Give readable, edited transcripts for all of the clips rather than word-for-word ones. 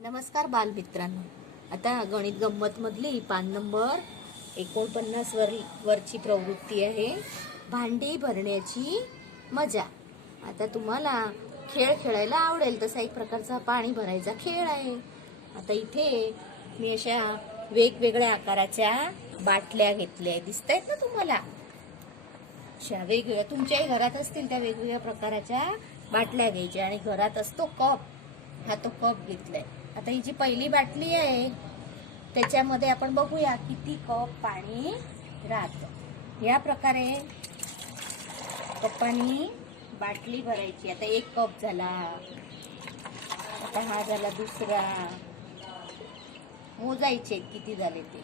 नमस्कार बालमित्रांनो. आता गणित गंमत मधली पान नंबर 49 वरची प्रवृत्ती आहे, भांडी भरण्याची मजा. आता तुम्हाला खेळ खेळायला आवडेल तसा एक प्रकारचा पाणी भरायचा खेळ आहे. आता इथे मी अशा वेगवेगळ्या आकाराच्या बाटल्या घेतल्या, दिसतायत ना तुम्हाला? अशा वेगवेगळ्या तुमच्याही घरात असतील त्या वेगवेगळ्या प्रकाराच्या बाटल्या घ्यायच्या आणि घरात असतो कप, हा तो कप घेतलाय. आता ही जी पहिली बाटली आहे त्याच्यामध्ये आपण बघूया किती कप पाणी राहतं. या प्रकारे कपानी बाटली भरायची. आता एक कप झाला, आता हा झाला दुसरा. मोजायचे किती झाले ते,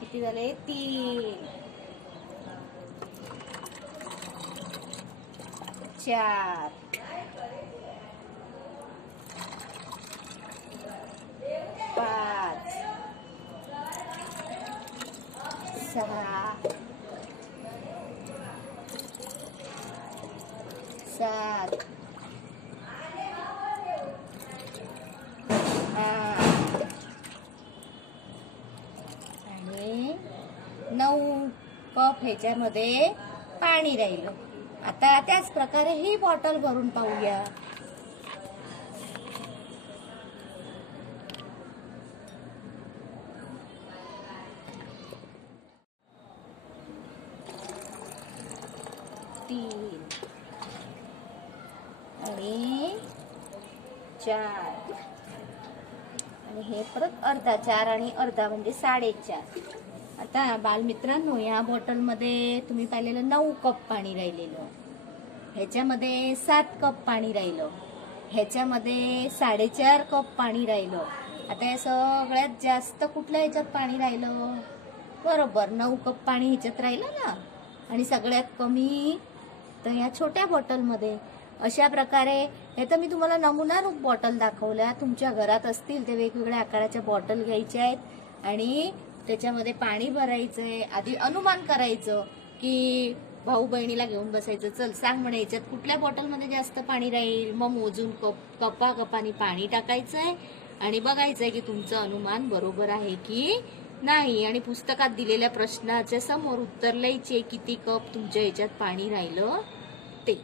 किती झाले? 3 4 5 6 7 8 आणि 9 कप ह्याच्यामध्ये पाणी राहिलं. आता त्याच प्रकारे ही बॉटल भरून पाहूया. तीन आणि 4 आणि हे परत अर्धा, 4 आणि अर्धा म्हणजे 4.5. आता बालमित्रांनो, या बॉटल मध्ये तुम्ही पाहिलेलं 9 कप पाणी राहिलेलं, ह्याच्यामध्ये 7 कप पाणी राहिलं, ह्याच्यामध्ये 4.5 कप पाणी राहिलं. आता या सगळ्यात जास्त कुठल्या ह्याच्यात पाणी राहिलं? बरोबर, 9 कप पाणी ह्याच्यात राहिलं ना. आणि सगळ्यात कमी तर या छोट्या बॉटलमध्ये. अशा प्रकारे हे तर मी तुम्हाला नमुना रूप बॉटल दाखवल्या. तुमच्या घरात असतील ते वेगवेगळ्या आकाराच्या बॉटल घ्यायच्या आहेत आणि त्याच्यामध्ये पाणी भरायचंय. आधी अनुमान करायचं की भाऊ बहिणीला घेऊन बसायचं, चल सांग म्हणे याच्यात कुठल्या बॉटलमध्ये जास्त पाणी राहील. मग मोजून कपाने पाणी टाकायचंय आणि बघायचंय की तुमचं अनुमान बरोबर आहे की नाही. आणि पुस्तकात दिलेल्या प्रश्नाच्या समोर उत्तर लिहायचे किती कप तुमच्या याच्यात पाणी राहिलं ते.